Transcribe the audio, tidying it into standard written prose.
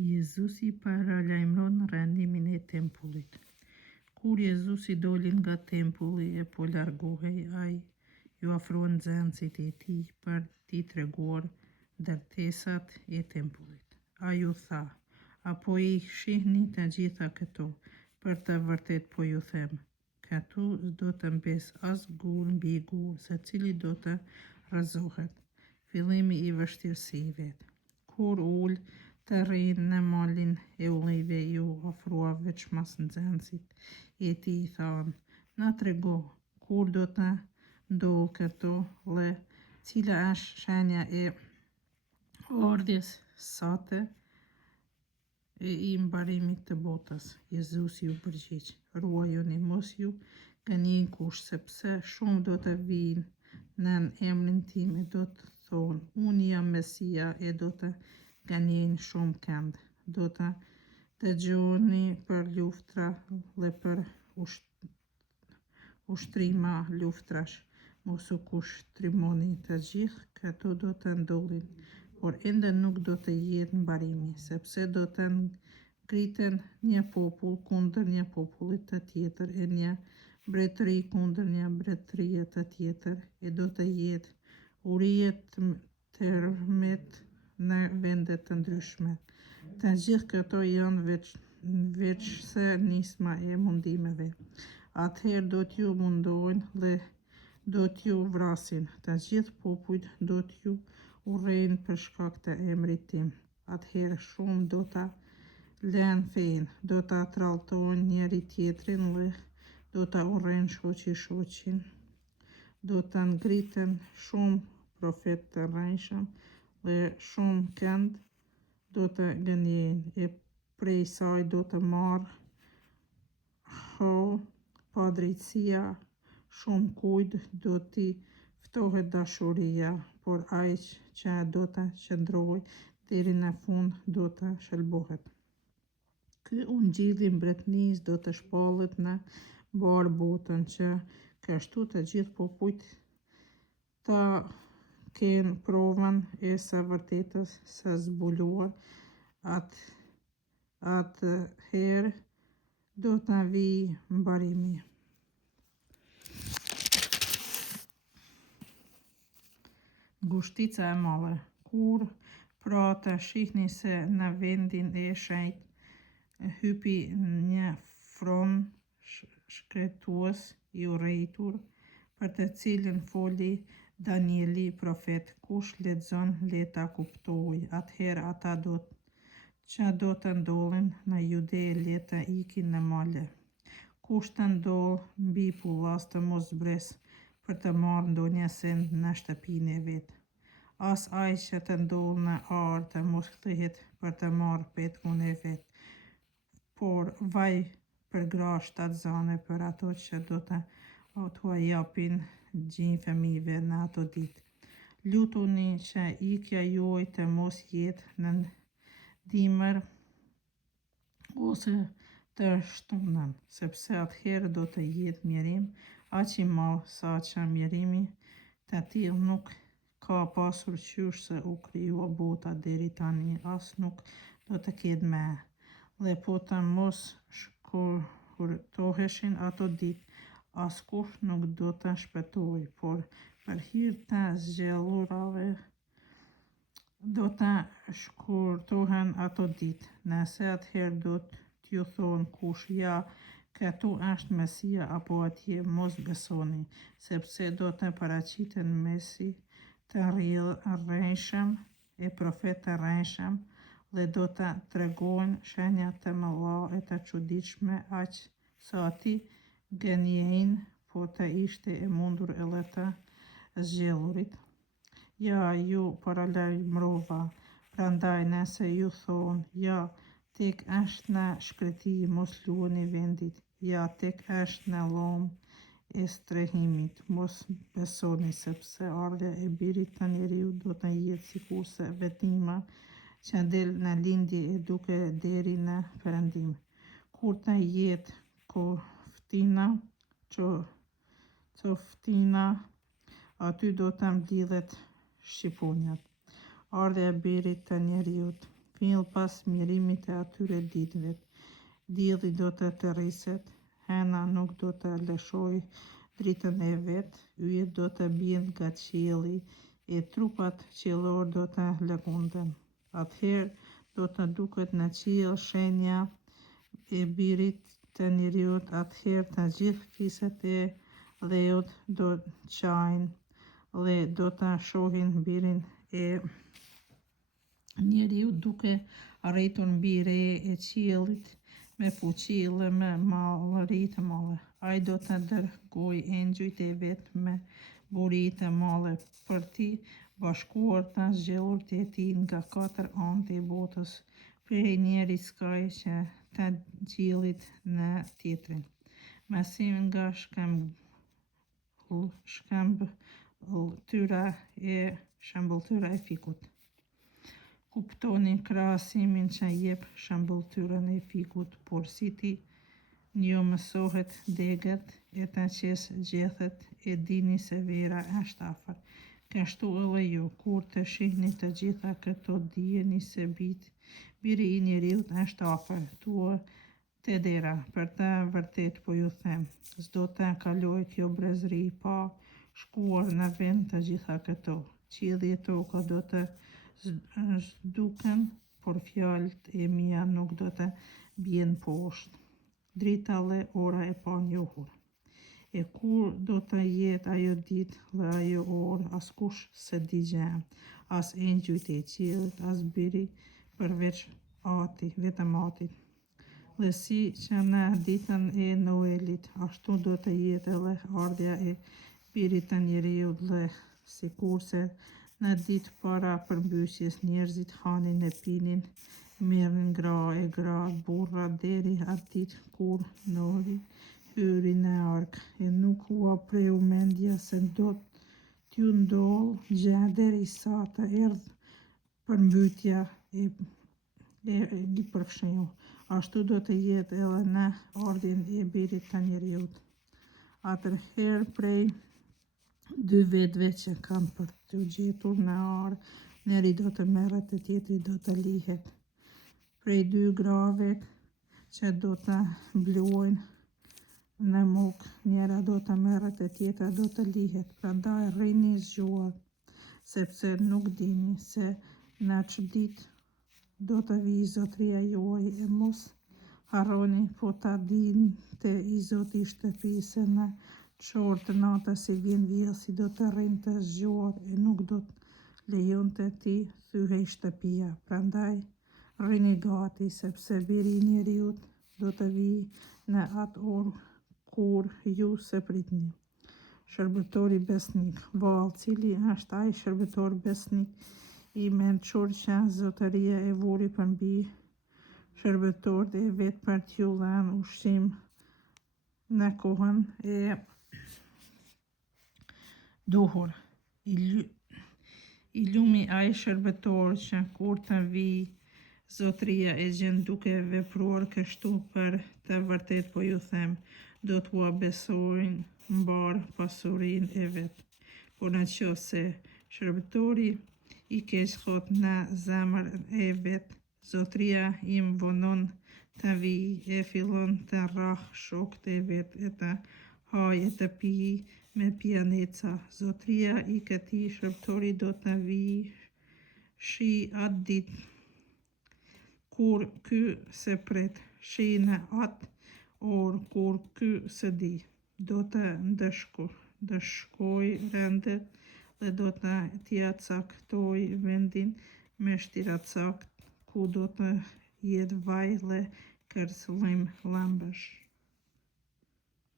Jezusi paralajmëron rendimin e tempullit. Kur Jezusi doli nga tempulli e po largohej, ai ju afroi nxënësit e tij për t'i treguar ndërtesat e tempullit. Ai ju tha: "Apo I shihni të gjitha këto? Për të vërtet po ju them, këtu s'do të mbes as gur mbi gur, secili do të rrëzohet." Fillimi I vështirësive. Kur ul të rinë në malin e Ullëve, ju ofrua veçmas nxënësit e tij thanë: "Na trego, kur do të ndodhë këto dhe cila është shenja e ardhjes sate e I mbarimit të botës?" Jezusi ju përgjigj: "Ruajuni mos ju gënjej kush, sepse shumë do të vinë në emrin tim e do të thonë: Unë jam Mesia, e do të gënjejnë shumë kënd. Do të dëgjoni për luftra dhe për ushtrima luftrash. Mos u kushtrimoni, të gjithë këto do të ndodhin, por ende nuk do të jetë mbarimi, sepse do të ngriten një popull kundër një populli të tjetër e një mbretëri kundër një mbretërie të tjetër, e do të jetë urije tërmet në vende të ndryshme. Të gjithë këto janë veçse nisma e mundimeve. Atëherë do t'ju mundojnë dhe do t'ju vrasin. Të gjithë popujt do t'ju urrejnë për shkak të emrit tim. Atëherë shumë do ta lënë fenë, do ta tradhtojnë njëri tjetrin dhe do ta urrejnë shoqi shoqin. Do të ngriten shumë profetë të rrejshëm dhe shumë kënd do të gënjejnë, e prej saj do të marrë padrejtësia, shumë kujt do t'i ftohet dashuria, por ai që do të qëndrojë deri në fund do të shëlbohet. Ky ungjilli I mbretërisë do të shpallet në mbar botën, që kështu të gjithë popujt ta kenë provën e së vërtetës së zbuluar. Atëherë do të vijë mbarimi. Ngushtica e madhe. Kur pra të shihni se në vendin e shenjtë hypi një fron shkretues I urrëtur, për të cilin foli Danieli profet, kush lexon le ta kuptojë. Atëherë ata që do të ndodhin në Jude le të ikin në male. Kush të ndodh mbi pullas të mos zbresë për të marrë ndonjë send në shtëpinë e vet. As ai që të ndodh në arë të mos kthehet për të marrë petkun e vet. Por vaj për gra shtatzane, për ato që do t'ua japin gjinj fëmijëve në ato ditë. Lutuni që ikja juaj të mos jetë në dimër ose të shtunën, sepse atëherë do të jetë mjerim aq I madh sa që mjerimi të tillë nuk ka pasur qysh se u krijua bota deri tani, as nuk do të ketë më. Dhe po të mos shkurtoheshin ato ditë, askush nuk do të shpëtojë, por për hir të zgjedhurave do të shkurtohen ato ditë. Nëse atëherë do t'ju thonë kush: "Ja, këtu është Mesia", apo "Atje", mos besoni, sepse do të paraqiten mesi të rrejshëm e profetë të rrejshëm dhe do të tregojnë shenja të mëdha e të çuditshme, aq sa t'i gënjejnë, po të ishte e mundur edhe të zgjedhurit. Ja, ju paralajmërova. Prandaj nëse ju thonë: "Ja, tek është në shkreti, mos luani vendit. Ja, tek është në dhomë e strehimit, mos besoni, sepse ardhja e Birit të Njeriut do të jetë sikurse vetima që del në lindje e duke deri në perëndim. Kur të jetë qoftina, aty do të mblidhet shqiponjat." Ardhja e Birit të Njeriut. fill pas mirimit të atyre ditëve. Dielli do të tërriset, hëna nuk do të lëshoj dritën e vet, yjet do të bien nga qielli e trupat qiellor do të lëkunden. Atëherë do të duket në qiell shenja e birit të njeriut, atëherë të gjithë fiset e dheut do qajnë dhe do të shohin birin e njeriut duke arritur mbi re e qiellit me fuqi dhe me mallëri të madhe. Ai do të dërgoj engjëjt e vet me buri të madhe për t'i bashkuar të zgjedhur e tij nga 4 anët e botës, prej njëri skaj që të qiellit në tjetrin, masim nga shëmbëltyra e fikut. Kuptoni krahasimin që jep shëmbëltyrën e fikut, por si ti një mësohet degët e të qes gjethet e dini se vera është afër. Kështu edhe ju, kur të shihni të gjitha këto dijeni se biri i njeriut është afër tuaj te dera. Për të vërtet po ju them, s'do të kaloj kjo brezëri pa shkuar në vend të gjitha këto. Qielli e toka do të zhduken, por fjalët e mia nuk do të bien poshtë. Drita dhe ora e panjohur. E kur do të jetë ajo ditë dhe ajo orë, askush s'e di gjë, as engjëjt e qiellit, as biri, përveç vetëm Atit. Dhe si që në ditën e Noelit, ashtu do të jetë edhe ardhja e birit të njeriut, dhe sikurse në ditë para përmbysjes njerëzit hanin e pinin, merrnin gra e gra burra deri atë ditë kur Noe hyri në arkë, e nuk u apreu mendja se do t'ju ndodhë gjë derisa të erdhë përmbytja e përfshirë. Ashtu do të jetë edhe në ardhin e birit të njeriut. Atëherë prej 2 vetëve që kanë për t'u gjetur në arë, njeri do të merret e tjetri do të lihet. Prej 2 grave që do të bluajnë në muk, njëra do të merret e tjetra do të lihet. Prandaj rrini zgjuar, sepse nuk dini se në ç'ditë do të vijë zotëria juaj, e mos harroni, po ta dinte i Zoti i shtëpisë se në çorë të natës i vjen vjellësi, do të rrinte zgjuar e nuk do të lejonte t'i thyhej shtëpia. Prandaj rrini gati, sepse biri i njeriut do të vijë në atë orë kur ju s'e pritni. Shërbëtori besnik. Vallë, cili është ai shërbëtor besnik i mençur që zotëria e vuri përmbi shërbëtorët e vet për t'ju dhënë ushqim në kohën e duhur. I lumi ai shërbëtor që kur të vijë zotëria e gjen duke vepruar kështu, për të vërtet po ju them, do t'ua besojnë mbar pasurinë e vet. Por nëse shërbëtori i keq thot në zemër e vet, zotëria im vonon të vijë e fillon të rrah shokët e vet e të hajë e të pijë me pijaneca. Zotëria i këtij shërbëtori do të vijë shi atë ditë kur ky s'e pret, shi në atë orë kur ky s'e di. Do të ndëshkojë rendet dhe do t'ia caktojë vendin me shtiracakt ku do të jetë vaj dhe kërcëllim lëmbësh.